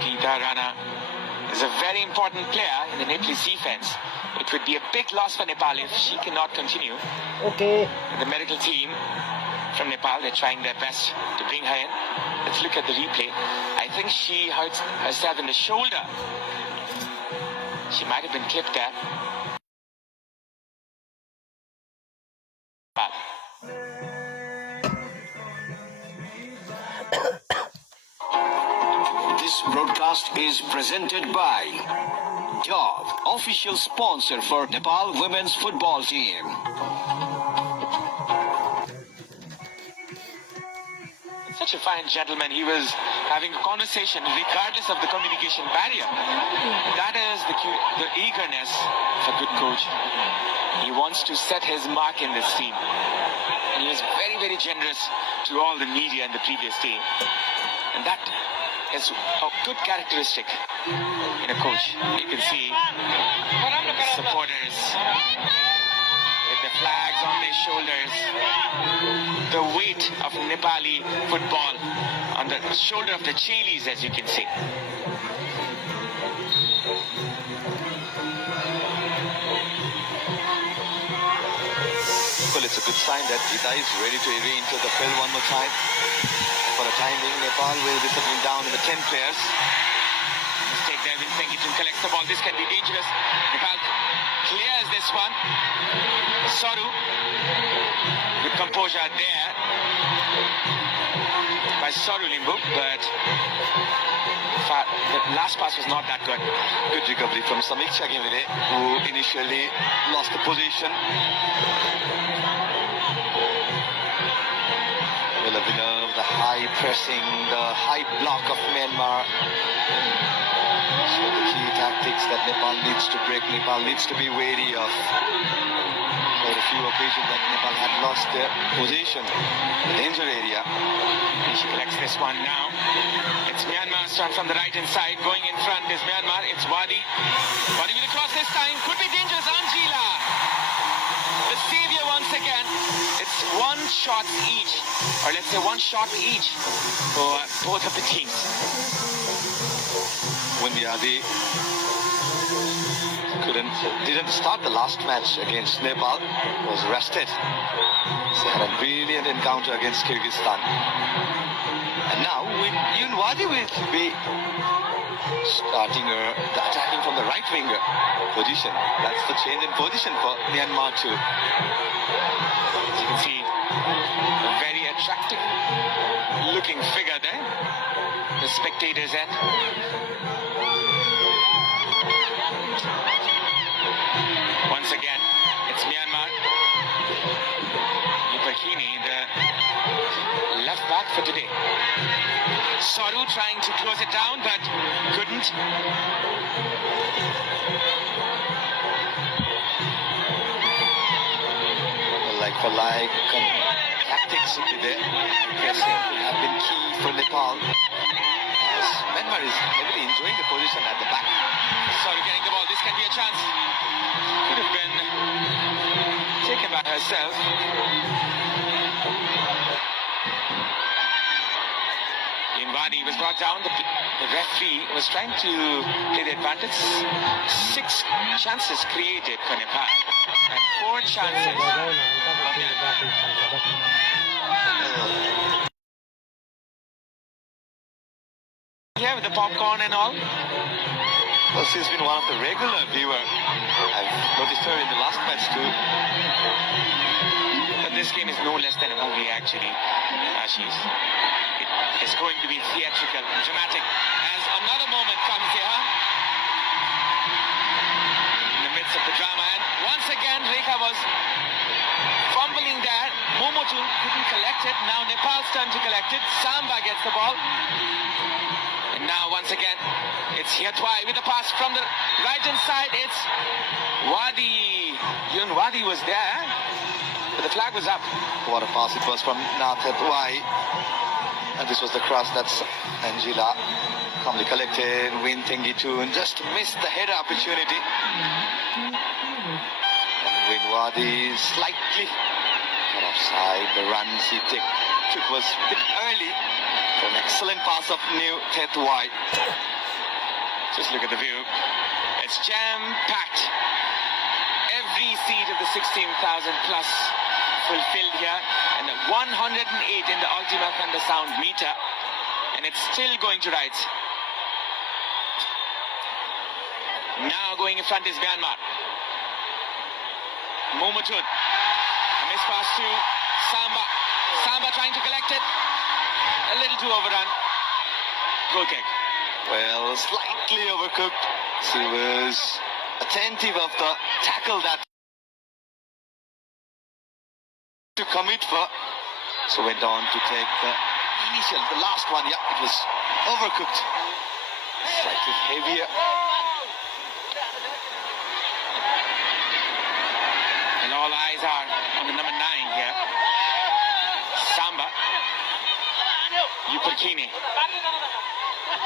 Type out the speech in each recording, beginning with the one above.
Geeta Rana is a very important player in the Nepalese defense. It would be a big loss for Nepal if she cannot continue. Okay. The medical team from Nepal, they're trying their best to bring her in. Let's look at the replay. I think she hurts herself in the shoulder. She might have been clipped there. This broadcast is presented by Dove, official sponsor for Nepal women's football team. Such a fine gentleman. He was having a conversation regardless of the communication barrier. That is the eagerness of a good coach. He wants to set his mark in this team. And he was very, very generous to all the media in the previous day. And that is a good characteristic in a coach. You can see supporters with the flags on their shoulders. The weight of Nepali football on the shoulder of the Chelis, as you can see. Well, it's a good sign that Geeta is ready to re-enter the field one more time. For the time being, Nepal will be settling down in the 10 players. Mistake there, Vinsengitun collects the ball. This can be dangerous. Nepal clears this one. Soru, good composure there by Soru Limbu, but the last pass was not that good. Good recovery from Samiksha Ghimire, who initially lost the position. Well, a winner of the high pressing, the high block of Myanmar. So the key tactics that Nepal needs to break, Nepal needs to be wary of. For a few occasions that Nepal had lost their position, the danger area. She collects this one now. It's Myanmar's turn from the right-hand side. Going in front is Myanmar. It's Wadi. Wadi with a cross this time. Could be dangerous. Anjila, the savior once again. It's one shot each, or let's say one shot each for both of the teams. Wadi didn't start the last match against Nepal, was rested. She had a brilliant encounter against Kyrgyzstan. And now Wadi will be starting attacking from the right winger position. That's the change in position for Myanmar too. As you can see, a very attractive looking figure there. The spectators end. Once again, it's Myanmar. Yupakini, the left back for today. Soru trying to close it down, but couldn't. Like for like, tactics will be there. Pressing will have been key for Nepal. As Myanmar is heavily enjoying the position at the back. Soru getting the ball. This can be a chance. Could have been taken by herself. Wadi was brought down. The referee was trying to play the advantage. 6 chances created for Nepal and 4 chances. Here with the popcorn and all. Well, she's been one of the regular viewers. I've noticed her in the last match too. But this game is no less than a movie actually, Ashish. It is going to be theatrical and dramatic as another moment comes here in the midst of the drama. And once again, Rekha was fumbling there. Momotun couldn't collect it. Now Nepal's turn to collect it. Samba gets the ball. And now once again, it's Hiatwai with a pass from the right-hand side. It's Wadi. Even Wadi was there, but the flag was up. What a pass it was from Nath Hiatwai. And this was the cross that's Angela calmly collected. Vinsengitun just missed the header opportunity. And Wadi slightly got offside. The runs he took was a bit early for An excellent pass of New Thetwai. Just look at the view. It's jam-packed. Every seat of the 16,000 plus fulfilled here. And 108 in the Ultima Thunder sound meter. And it's still going to rise. Now going in front is Myanmar. Momatud. A miss pass to Samba. Samba trying to collect it. A little too overrun. Goal kick. Well, slightly overcooked. She was attentive of the tackle that to commit for. So went on to take the last one. Yeah, it was overcooked. Slightly heavier. And all eyes are on the number 9 here. Samba. Yupakini.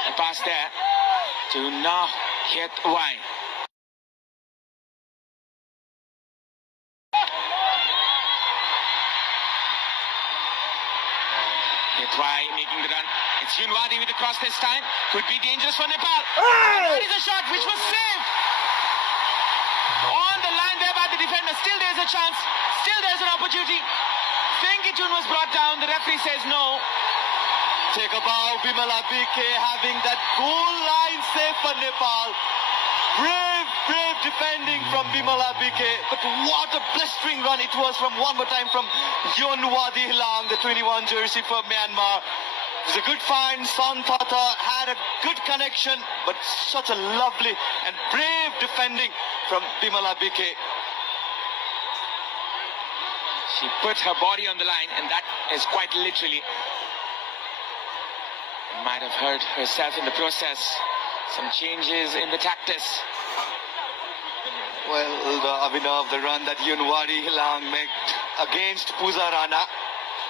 A pass there to Nah Hiet Wai. Hiet Wai making the run. It's Yunwadi with the cross this time. Could be dangerous for Nepal. And that is a shot which was saved. On the line there by the defender. Still there's a chance. Still there's an opportunity. Fenkitun was brought down. The referee says no. Take a bow, Bimala BK having that goal line save for Nepal. Brave defending from Bimala BK. But what a blistering run it was from one more time from Yonwadi Hilang, the 21 jersey for Myanmar. It was a good find. Son Pata had a good connection, but such a lovely and brave defending from Bimala BK. She put her body on the line, and that is quite literally. Might have hurt herself in the process. Some changes in the tactics. Well, the Abhinav, the run that Yunwadi Hilang made against Pooja Rana,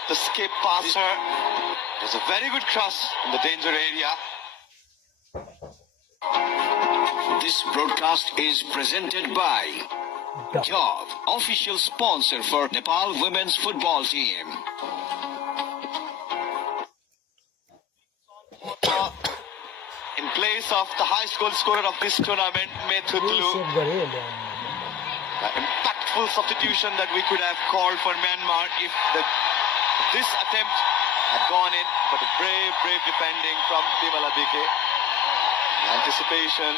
the skip passer, it was a very good cross in the danger area. This broadcast is presented by Dove, official sponsor for Nepal women's football team. In place of the highest goal scorer of this tournament, Methutlu. Impactful substitution that we could have called for Myanmar if this attempt had gone in, but a brave defending from Bimala BK. The anticipation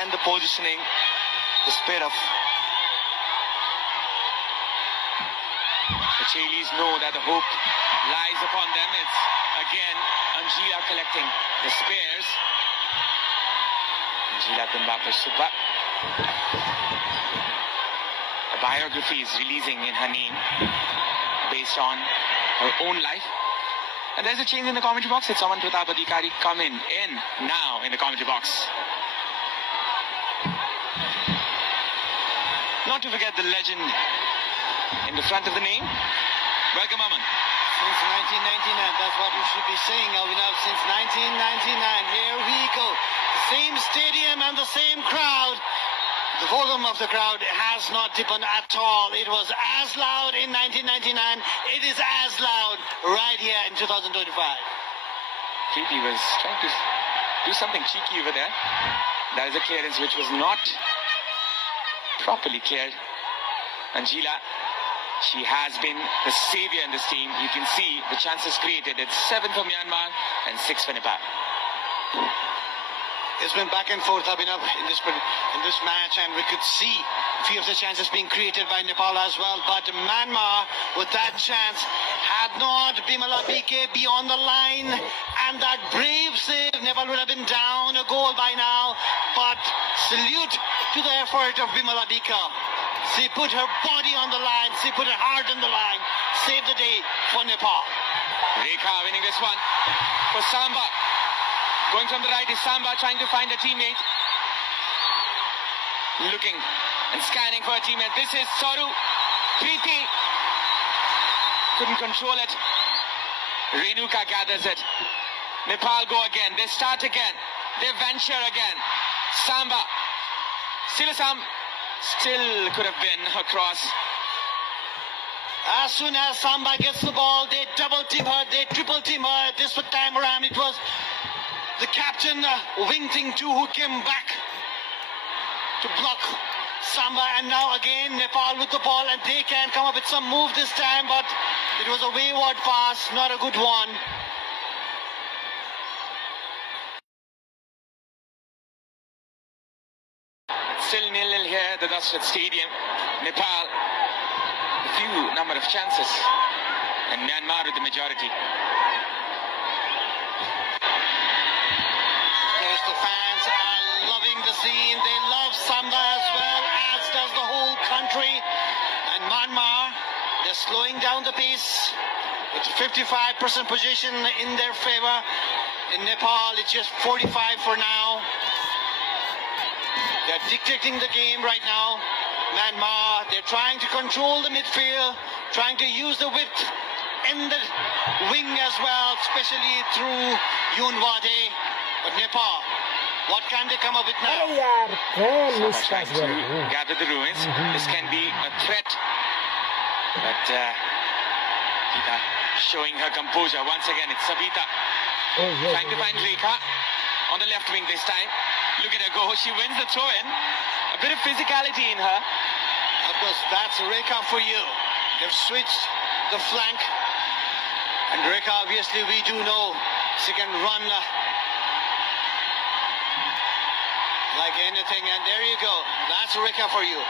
and the positioning, the speed of. The Chilis know that the hope lies upon them. It's again Anjila collecting the spares. Anjila Timbaper Supa. A biography is releasing in her name based on her own life. And there's a change in the commentary box. It's Aman Pratap Adhikari come in now in the commentary box. Not to forget the legend in the front of the name. Welcome, Aman. Since 1999, that's what you should be saying, Avinav. Since 1999, here we go. The same stadium and the same crowd. The volume of the crowd has not deepened at all. It was as loud in 1999. It is as loud right here in 2025. Preeti was trying to do something cheeky over there. That is a clearance which was not properly cleared. Anjila, she has been the savior in this team. You can see the chances created. It's 7 for Myanmar and 6 for Nepal. It's been back and forth, Abhinav, in this match, and we could see a few of the chances being created by Nepal as well. But Myanmar, with that chance, had not Bimala BK be on the line, and that brave save, Nepal would have been down a goal by now. But salute to the effort of Bimala BK. She put her body on the line, she put her heart on the line, saved the day for Nepal. Rekha winning this one for Samba. Going from the right is Samba trying to find a teammate. Looking and scanning for a teammate. This is Soru. Preeti couldn't control it. Renuka gathers it. Nepal go again. They start again. They venture again. Samba. Silasam still could have been across. As soon as Samba gets the ball, they double team her, they triple team her. This time around, it was the captain, Wing Ting Tu, who came back to block Samba. And now again, Nepal with the ball, and they can come up with some move this time, but it was a wayward pass, not a good one. Still 0-0 here at the Dashrath Stadium. Nepal, a few number of chances, and Myanmar with the majority. Yes, the fans are loving the scene. They love Samba as well, as does the whole country. And Myanmar, they're slowing down the pace. It's 55% position in their favor. In Nepal, it's just 45 for now. They're dictating the game right now. Myanmar, they're trying to control the midfield, trying to use the width in the wing as well, especially through Yunwade. But Nepal, what can they come up with now? अरे यार कौन Samba miss trying pass to गर्यो gather the ruins. This can be a threat. But Geeta showing her composure once again. It's Sabita trying to find Rekha on the left wing this time. Look at her go. She wins the throw-in. A bit of physicality in her. Of course, that's Rekha for you. They've switched the flank. And Rekha, obviously, we do know she can run like anything. And there you go. That's Rekha for you.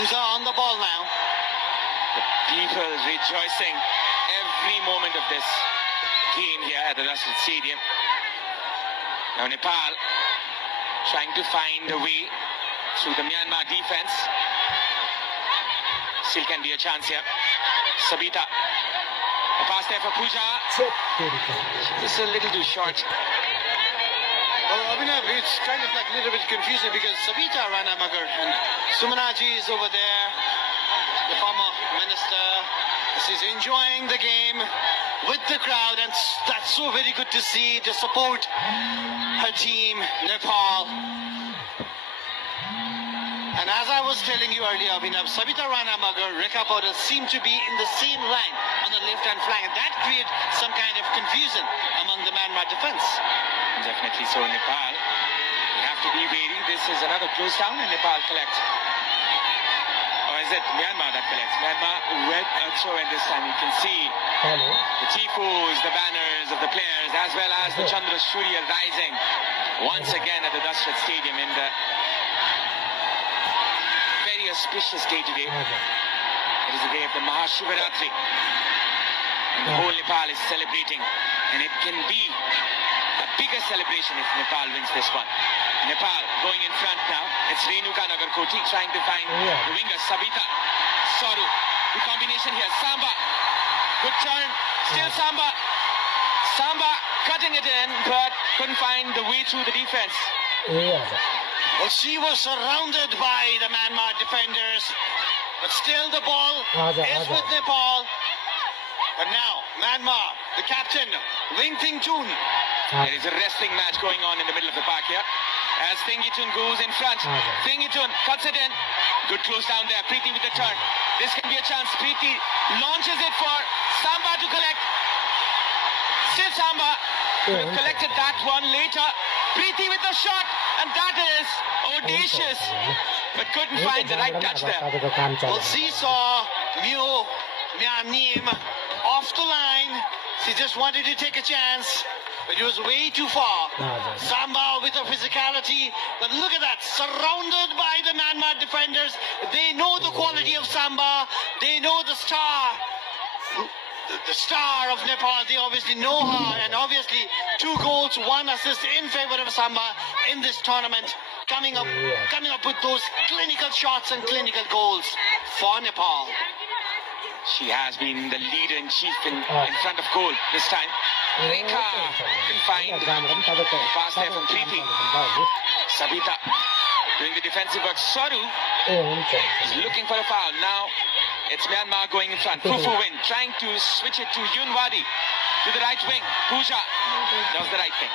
Who's on the ball now? People rejoicing every moment of this game here at the Dashrath Stadium. Now Nepal trying to find a way through the Myanmar defense. Still can be a chance here. Sabita. A pass there for Pooja. Check तेरी का Just a little too short. Well, Abhinav, it's kind of like a little bit confusing because Sabita Ranamagar and Sumanaji is over there, the former minister. She's enjoying the game with the crowd, and that's so very good to see, to support her team, Nepal. And as I was telling you earlier, Abhinav, Sabita Ranamagar, Rekha Paudel seem to be in the same line on the left-hand flank, and that creates some kind of confusion among the Myanmar defense. Definitely so, Nepal. You have to be wary. This is another close down, and Nepal collect. Or is it Myanmar that collects? Myanmar with a throw in this time. You can see hello the tifos, the banners of the players, as well as the Chandra Surya rising once again at the Dashrath Stadium in the very auspicious day today. It is the day of the Mahashivaratri. And the whole Nepal is celebrating. And it can be a bigger celebration if Nepal wins this one. Nepal going in front now. It's Renuka Nagarkoti trying to find the winger Sabita. Soru. The combination here. Samba. Good turn. Still Samba. Samba cutting it in, but couldn't find the way through the defense. ये आ जा Well, she was surrounded by the Myanmar defenders, but still the ball is with Nepal. But now, Myanmar, the captain, Wing Ting Chun. There is a wrestling match going on in the middle of the park here. As Thingitun goes in front. Thingitun cuts it in. Good close down there. Preeti with the turn. This can be a chance. Preeti launches it for Samba to collect. Still Samba. Could have collected that one later. Preeti with the shot. And that is audacious. But couldn't find the right touch there. ताकि तो काम चल Well, seesaw, Myo, Myanmar off the line. She just wanted to take a chance, but it was way too far. Samba with her physicality, but look at that, surrounded by the Myanmar defenders. They know the quality of Samba. They know the star. The star of Nepal, they obviously know her, and obviously 2 goals, 1 assist in favor of Samba in this tournament, coming up with those clinical shots and clinical goals for Nepal. She has been the leader in chief in front of goal this time. Rekha can find pass there from Preeti. Sabita doing the defensive work. Soru is looking for a foul. Now it's Myanmar going in front. Fufu Win trying to switch it to Yunwadi to the right wing. Pooja does the right thing.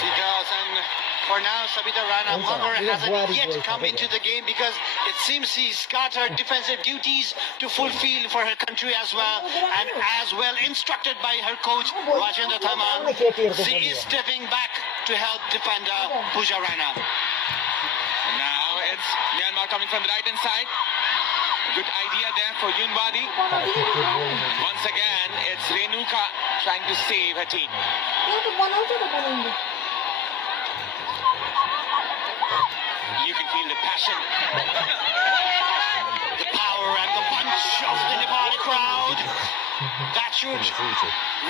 She does, and For now, Sabita Rana Magar Yes, hasn't very yet good, come very into good. the game because it seems she's got her defensive duties to fulfill for her country as well, and as well instructed by her coach Rajendra Thaman. She is stepping back to help defender Pooja Rana. Now it's Myanmar coming from the right hand side. Good idea there for Yunwadi. Once again, it's Renuka trying to save her team. You can feel the passion. The power and the punch of the Nepali crowd. That should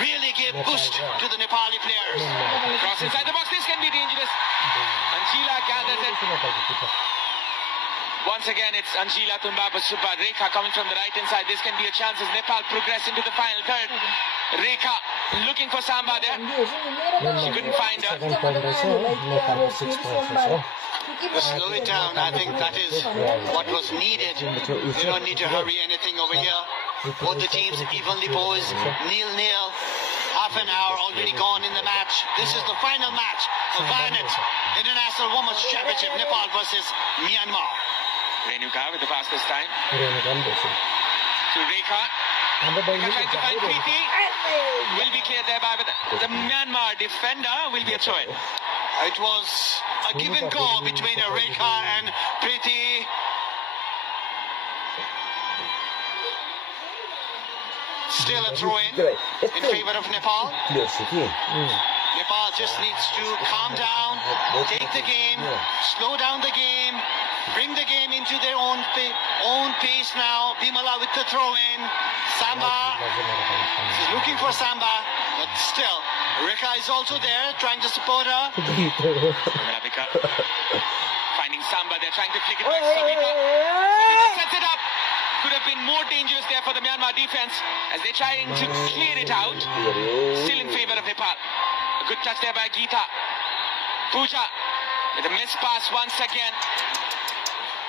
really give boost to the Nepali players. Cross inside the box. This can be dangerous. Anjila gathers it. Once again, it's Anjila Tumbaba Subba. Rekha coming from the right hand side. This can be a chance as Nepal progress into the final third. Rekha looking for Samba there. She couldn't find her. Second point also, Nepal 6 points also. To slow it down, I think that is what was needed. You don't need to hurry anything over here. Both the teams evenly posed, 0-0. Half an hour already gone in the match. This is the final match for Violet International Women's Championship, Nepal versus Myanmar. Renuka with the pass this time. To Rekha. Rekha trying to find Preeti. Will be cleared there by the Myanmar defender. Will be a throw-in. It was a give and go between Rekha and Preeti. Still a throw-in in favor of Nepal. Nepal just needs to calm down, take the game, slow down the game, bring the game into their own pace now. Bimala with the throw-in. Samba is looking for Samba, but still, Rekha is also there trying to support her. Malabika finding Samba. They're trying to flick it back. Sabita sets it up. Could have been more dangerous there for the Myanmar defense as they're trying to clear it out. Still in favor of Nepal. A good touch there by Geeta. Pooja with a missed pass once again.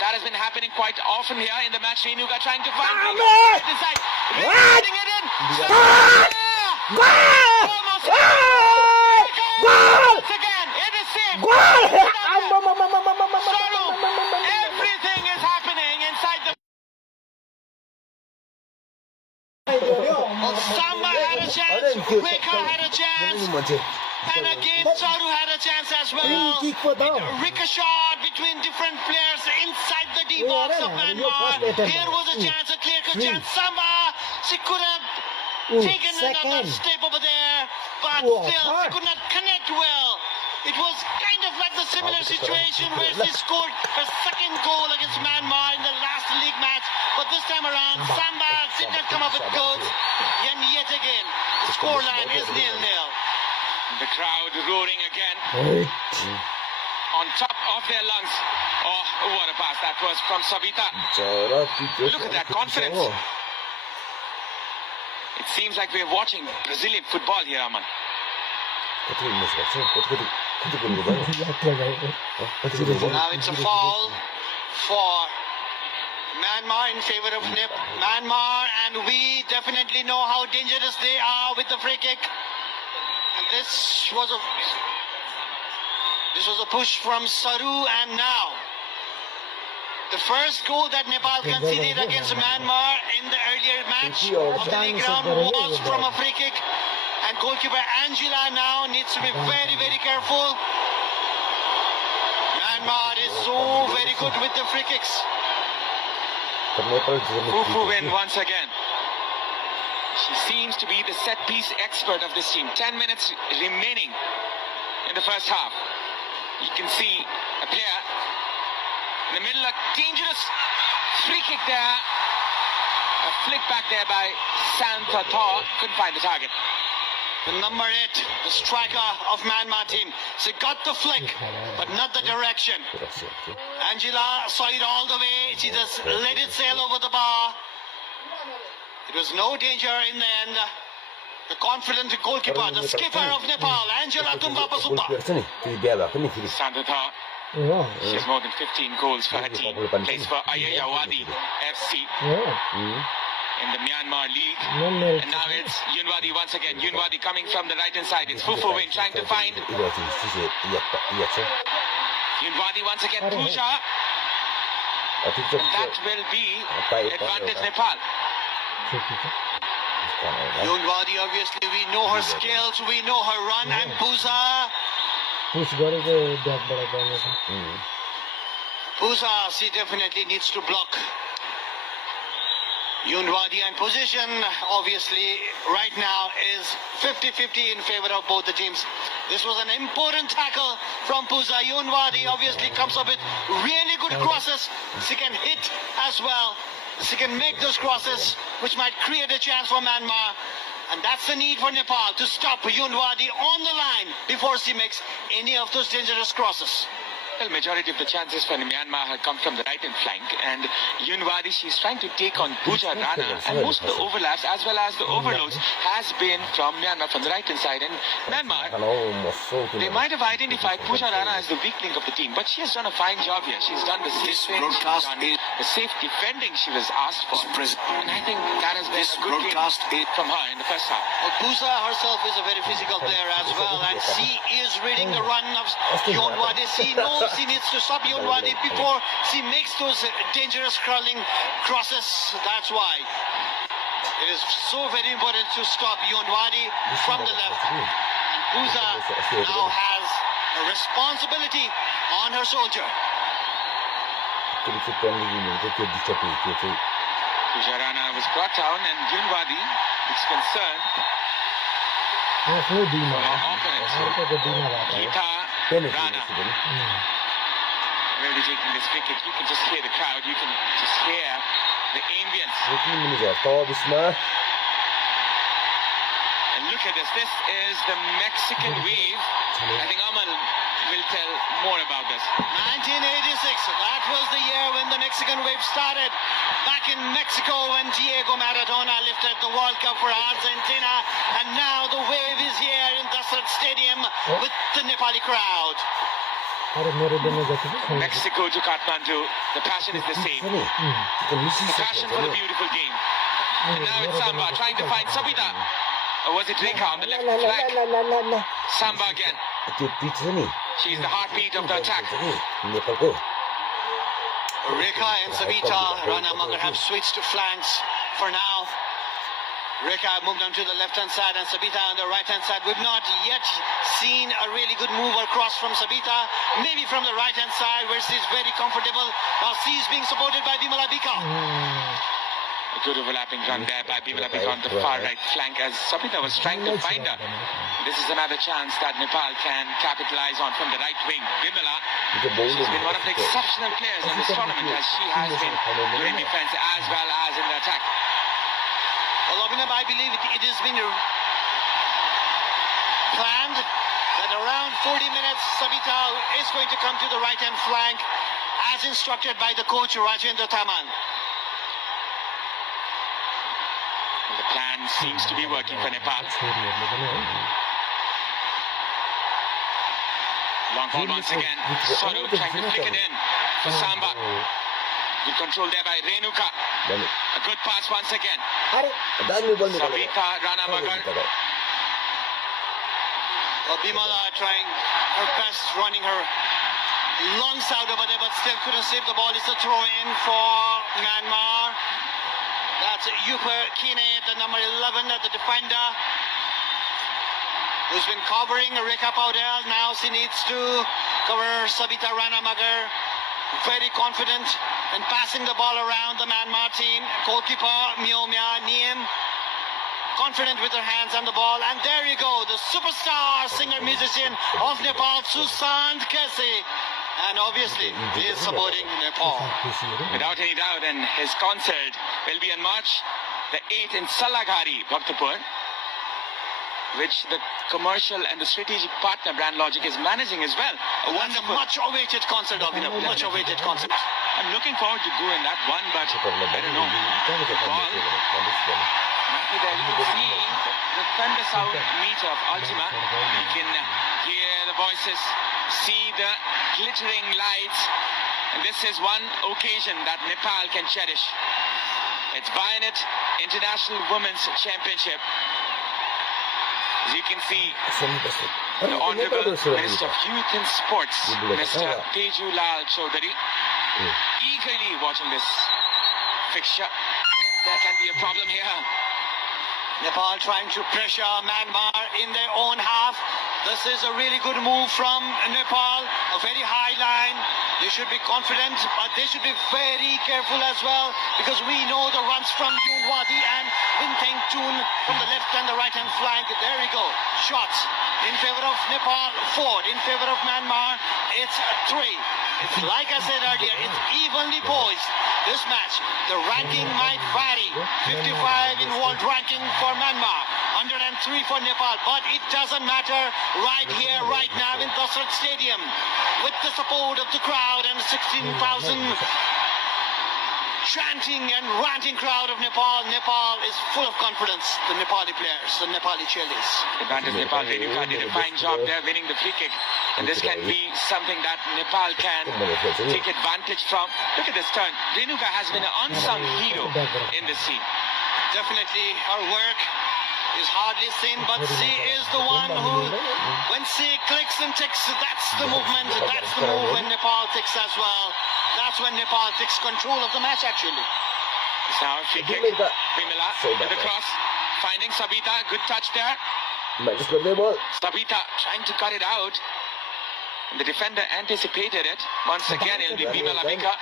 That has been happening quite often here in the match. Renuka trying to find right inside. Putting it in. Almost. Once again, it is safe. Saru, everything is happening inside the. Samba had a chance, Rekha had a chance, and again Saru had a chance as well. Ricochet between different players inside the D box of Myanmar. Here was a chance, a clear-cut chance. Samba, she could have taken another step over there, but still she could not connect well. It was kind of like the similar situation where she scored her second goal against Myanmar in the last league match, but this time around Samba did not come up with goals. And yet again, the scoreline is 0-0. The crowd roaring again on top of their lungs. Oh, what a pass that was from Sabita. Look at that confidence. It seems like we're watching Brazilian football here, Aman. Now it's a foul for Myanmar in favor of Myanmar, and we definitely know how dangerous they are with the free kick. And this was a push from Saru, and now the first goal that Nepal conceded against Myanmar in the earlier match of the league round was from a free kick, and goalkeeper Angela now needs to be very, very careful. Myanmar is so very good with the free kicks. Fufu win once again. She seems to be the set-piece expert of this team. 10 minutes remaining in the first half. You can see a player in the middle, a dangerous free kick there. A flick back there by Santa Thor. Couldn't find the target. The number 8, the striker of Myanmar team. She got the flick, but not the direction. Angela saw it all the way. She just let it sail over the bar. It was no danger in the end. The confident goalkeeper, the skipper of Nepal, Angela Tumbaba Subba. Santa Thor. She has more than 15 goals for her team. Plays for Ayeyawadi FC. in the Myanmar League. Non-merit. And now it's Yunwadi once again. Yunwadi coming from the right hand side. It's Fufu Win trying to find Yunwadi once again. Pooja. That will be advantage Nepal. Yunwadi, obviously, we know her skills, we know her run, and Pooja. Push गरेको ब्याकबाट गर्नेछ Pooja, she definitely needs to block Yunwadi, and position obviously right now is 50-50 in favor of both the teams. This was an important tackle from Pooja. Yunwadi obviously comes up with really good crosses. She can hit as well. She can make those crosses which might create a chance for Myanmar. And that's the need for Nepal to stop Yunwadi on the line before she makes any of those dangerous crosses. Well, majority of the chances for Myanmar have come from the right hand flank, and Yunwadi, she's trying to take on Pooja Rana, and most of the overlaps as well as the overloads has been from Myanmar from the right hand side. And Myanmar, they might have identified Pooja Rana as the weak link of the team, but she has done a fine job here. She's done the safe thing, she's done the safe defending she was asked for, and I think that has been a good game from her in the first half. Well, Pooja herself is a very physical player as well, and she is reading the run of Yunwadi. She knows she needs to stop Yunwadi before she makes those dangerous curling crosses. That's why it is so very important to stop Yunwadi from the left. And Pooja now has a responsibility on her shoulder. Pooja Rana was brought down, and Yunwadi is concerned. आफ्नो दिनमा अर्कोको दिनमा Geeta Rana will be taking this wicket. You can just hear the crowd. You can just hear the ambience. And look at this. This is the Mexican wave. I think Amal will tell more about this. 1986, that was the year when the Mexican wave started. Back in Mexico when Diego Maradona lifted the World Cup for Argentina. And now the wave is here in Dasrat Stadium with the Nepali crowd. Mexico to Kathmandu, the passion is the same. The passion for the beautiful game. And now it's Samba trying to find Sabita. Or was it Rekha on the left flank? Samba again. She's the heartbeat of the attack. Rekha and Sabita Rana Magar have switched flanks for now. Rekha moved on to the left-hand side and Sabita on the right-hand side. We've not yet seen a really good move across from Sabita. Maybe from the right-hand side where she's very comfortable. Now she's being supported by Bimala Bika. A good overlapping run there by Bimala Bika on the far right flank as Sabita was trying to find her. This is another chance that Nepal can capitalize on from the right wing. Bimala, she's been one of the exceptional players in this tournament as she has been doing defense as well as in the attack. Well, Abhinav, I believe it has been planned that around 40 minutes, Sabita is going to come to the right-hand flank as instructed by the coach Rajendra Taman. The plan seems to be working for Nepal. Long ball once again. Soru trying to flick it in for Samba. Good control there by Renuka. A good pass once again. Sabita Rana Magar. Bimala trying her best, running her lungs out over there, but still couldn't save the ball. It's a throw-in for Myanmar. That's Yuper Kine, the number 11 at the defender, who's been covering Rekha Paudel. Now she needs to cover Sabita Rana Magar. Very confident in passing the ball around the Myanmar team. Goalkeeper Myomya Niem, confident with her hands on the ball. And there you go, the superstar singer-musician of Nepal, Susant Kesi. And obviously, he is supporting Nepal. Without any doubt, and his concert will be on March the 8th in Salagari, Bhaktapur, which the commercial and the strategic partner Brand Logic is managing as well. A wonderful, much-awaited concert, Abhinav, much-awaited concert. I'm looking forward to going that one, but I don't know. The ball might be there. You can see the thunder sound meter of Ultima. You can hear the voices, see the glittering lights. And this is one occasion that Nepal can cherish. It's Bayonet International Women's Championship. As you can see, the Honorable Minister of Youth and Sports, Mr. Teju Lal Chaudhary, eagerly watching this fixture. There can be a problem here. Nepal trying to pressure Myanmar in their own half. This is a really good move from Nepal, a very high line. They should be confident, but they should be very careful as well, because we know the runs from Yoon Wadi and Winteng Chun from the left and the right hand flank. There we go. Shots in favor of Nepal, 4 in favor of Myanmar. It's 3. It's like I said earlier, it's evenly poised. This match, the ranking might vary. 55 in world ranking for Myanmar, 103 for Nepal, but it doesn't matter right here, right now in Dasrat Stadium, with the support of the crowd and 16,000 chanting and ranting crowd of Nepal. Nepal is full of confidence, the Nepali players, the Nepali cheerleaders. Advantage Nepal. Renuka did a fine job there winning the free kick. And this can be something that Nepal can take advantage from. Look at this turn. Renuka has been an unsung hero in this scene. Definitely her work is hardly seen, but she is the one who, when she clicks and ticks, that's the movement, that's the move when Nepal ticks as well. That's when Nepal takes control of the match actually. It's now a free kick. Vimala with the cross. Finding Sabita. Good touch there. Sabita trying to cut it out. The defender anticipated it. Once again, it'll be Vimala Bika.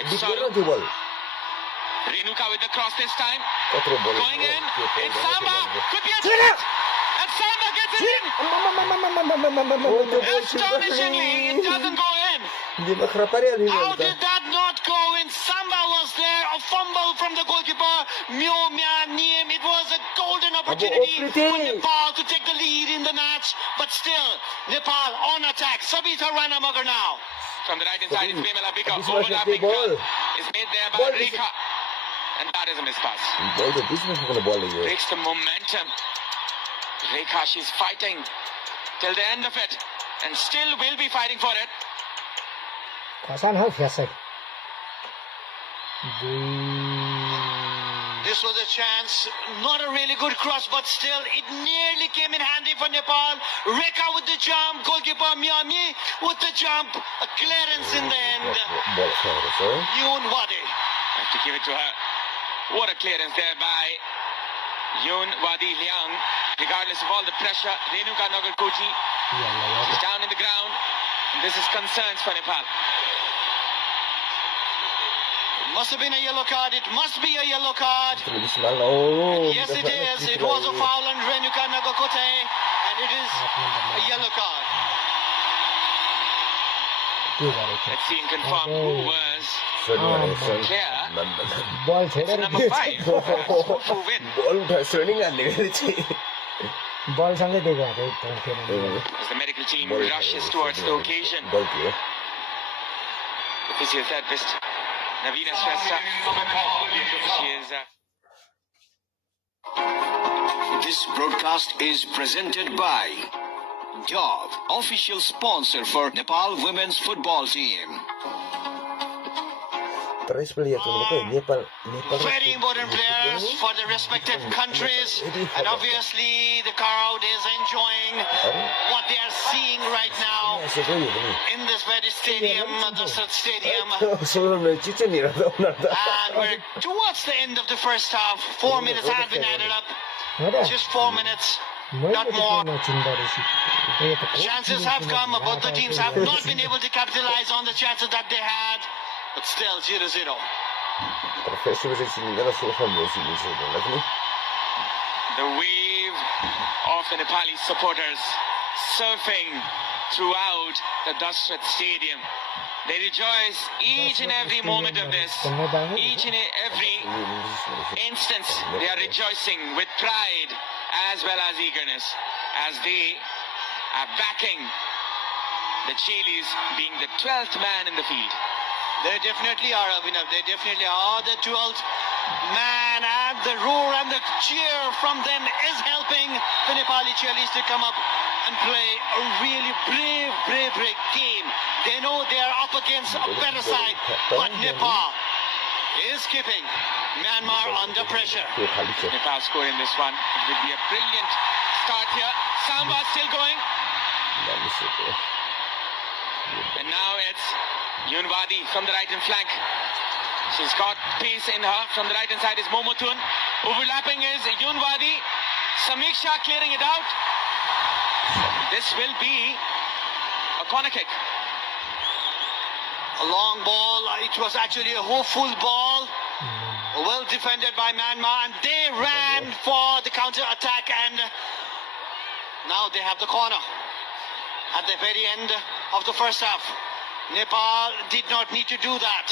It's Saru. Renuka with the cross this time. Going in. It's Samba. Could be a chance. And Samba gets it in. Astonishingly, it doesn't go in. How did that not go in? Samba was there. A fumble from the goalkeeper. Myo Myan Niem. It was a golden opportunity for Nepal to take the lead in the match. But still, Nepal on attack. Sabita Rana Magar now. From the right hand side is Vimala Bika. Overlapping run is made there by Rekha. And that is a mispass. Breaks the momentum. Rekha, she's fighting till the end of it. And still will be fighting for it. This was a chance, not a really good cross, but still it nearly came in handy for Nepal. Rekha with the jump, goalkeeper Miyami with the jump, a clearance in the end. Yoon Wadi. Have to give it to her. What a clearance there by Yoon Wadi Liang. Regardless of all the pressure, Renuka Nagarkoti is down in the ground. And this is concerns for Nepal. Must have been a yellow card. It must be a yellow card. Yes, it is. It was a foul on Renuka Nagarkote, and it is a yellow card. Let's see and confirm who was clear. It's number 5. Who win? As the medical team rushes towards the occasion. The physiotherapist Navina Shrestha. She is. This broadcast is presented by Dove, official sponsor for Nepal women's football team. Very important players for the respective countries, and obviously the crowd is enjoying what they are seeing right now in this very stadium, the Dasrat Stadium. And we're towards the end of the first half. 4 minutes have been added up. Just 4 minutes, not more. Chances have come, both the teams have not been able to capitalize on the chances that they had. But still, 0-0. The wave of the Nepali supporters surfing throughout the Dasrat Stadium. They rejoice each and every moment of this. Each and every instance, they are rejoicing with pride as well as eagerness as they are backing the Chilis being the 12th man in the field. They definitely are, Abhinav. They definitely are the 12th man, and the roar and the cheer from them is helping the Nepali cheerleaders to come up and play a really brave game. They know they are up against a better side, but Nepal is keeping Myanmar under pressure. त्यो खाली छ Nepal score in this one. It would be a brilliant start here. Samba still going. And now it's Yunwadi from the right hand flank. She's got pace in her. From the right hand side is Momotun. Overlapping is Yunwadi. Samiksha clearing it out. This will be a corner kick. A long ball. It was actually a hopeful ball. Well defended by Myanmar, and they ran for the counter attack, and now they have the corner at the very end of the first half. Nepal did not need to do that,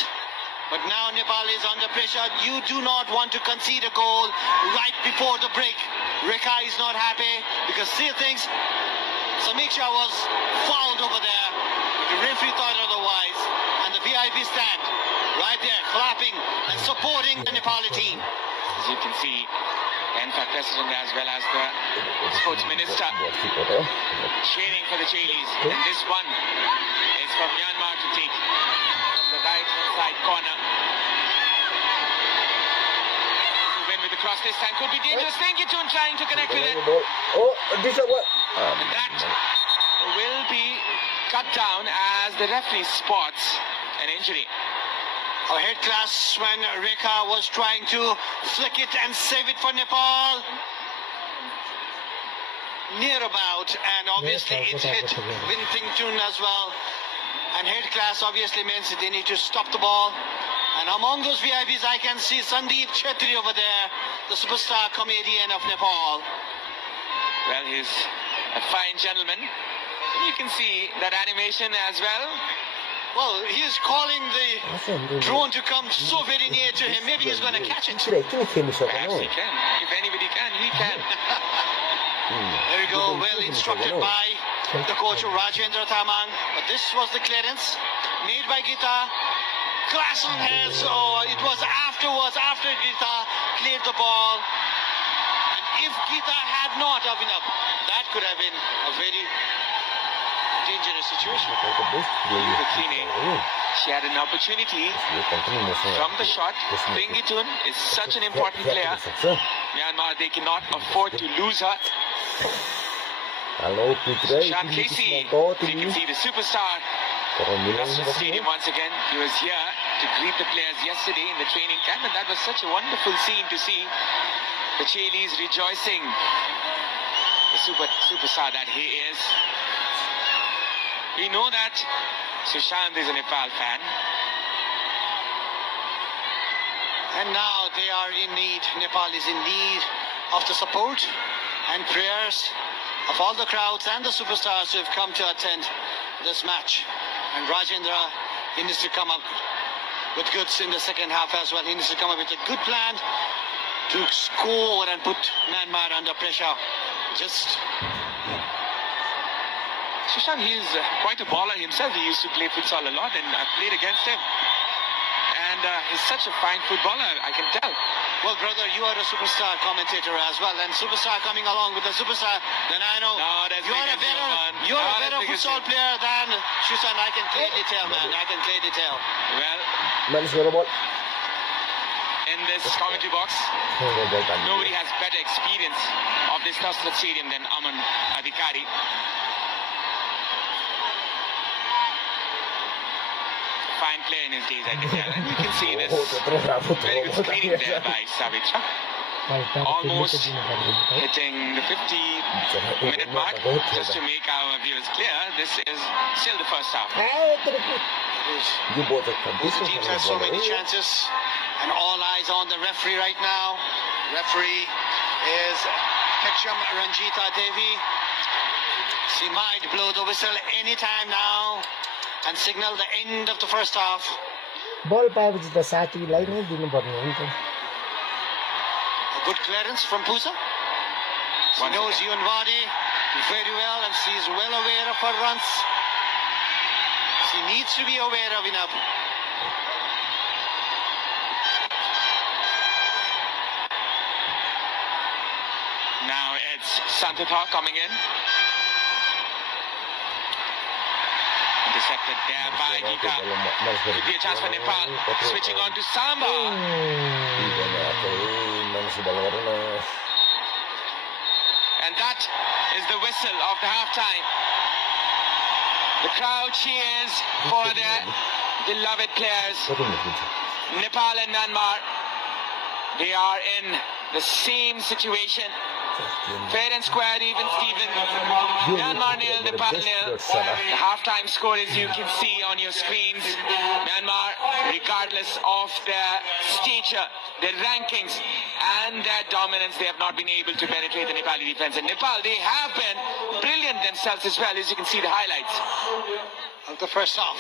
but now Nepal is under pressure. You do not want to concede a goal right before the break. Rekha is not happy because she thinks Samiksha was fouled over there, but the referee thought otherwise, and the VIP stand right there clapping and supporting the Nepali team. As you can see, NFA president as well as the sports minister cheering for the Chailis. And this one is for Myanmar to take from the right hand side corner. To win with the cross this time could be dangerous. Tengitun trying to connect with it. दिशा भयो That will be cut down as the referee spots an injury. A head class when Rekha was trying to flick it and save it for Nepal. Near about, and obviously it hit Wintington as well. And head class obviously means they need to stop the ball. And among those VIPs, I can see Sandeep Chetri over there, the superstar comedian of Nepal. Well, he's a fine gentleman. You can see that animation as well. Well, he's calling the drone to come so very near to him. Maybe he's going to catch it. किन खेल्नु Perhaps सकेन he can. If anybody can, he can. There you go, well instructed by the coach Rajendra Thamang. But this was the clearance made by Gita. Clash on heads. Oh, it was afterwards, after Gita cleared the ball. And if Gita had not given up, that could have been a very dangerous situation. The cleaning. She had an opportunity from the shot. Pingitun is such an important player. Myanmar, they cannot afford to lose her. Hello पुत्रै Shan Casey, you can see the superstar. Russia Stadium once again. He was here to greet the players yesterday in the training camp, and that was such a wonderful scene to see. The Chailis rejoicing. The superstar that he is. We know that Sushant is a Nepal fan. And now they are in need. Nepal is in need of the support and prayers of all the crowds and the superstars who have come to attend this match. And Rajendra, he needs to come up with goods in the second half as well. He needs to come up with a good plan to score and put Myanmar under pressure. Just Sushant, he is quite a baller himself. He used to play futsal a lot, and I played against him. And he's such a fine footballer, I can tell. well, brother, you are a superstar commentator as well, and superstar coming along with a superstar. Then I know Not as you're big a as better, Roman. you're a Not as better big as futsal him. player than Susan. I can clearly tell, man. I can clearly tell. Well, मानिसको बल in this commentary box, nobody has better experience of this Nusrat Stadium than Aman Adhikari. Fine player in his days, I can tell. And you can see this very good screening there by Savitra. Almost hitting the 50-minute mark. Just to make our viewers clear, this is still the first half. यो बोल्छ Both teams have so many chances, and all eyes on the referee right now. Referee is Ketchum Ranjita Devi. She might blow the whistle anytime now and signal the end of the first half. बल पाएपछि त साथीलाई नै दिनुपर्ने हो नि त A good clearance from Pusa. She knows Yunwadi very well, and she's well aware of her runs. She needs to be aware of enough. Now it's Santitha coming in. Intercepted there by Gita. Could be a chance for Nepal. Switching on to Samba. And that is the whistle of the halftime. The crowd cheers for their beloved players. Nepal and Myanmar, they are in the same situation. Fair and square, even Steven. Myanmar nil, Nepal nil. The halftime score, as you can see on your screens. Myanmar, regardless of their stature, their rankings and their dominance, they have not been able to penetrate the Nepali defense. And Nepal, they have been brilliant themselves as well, as you can see the highlights Of the first half.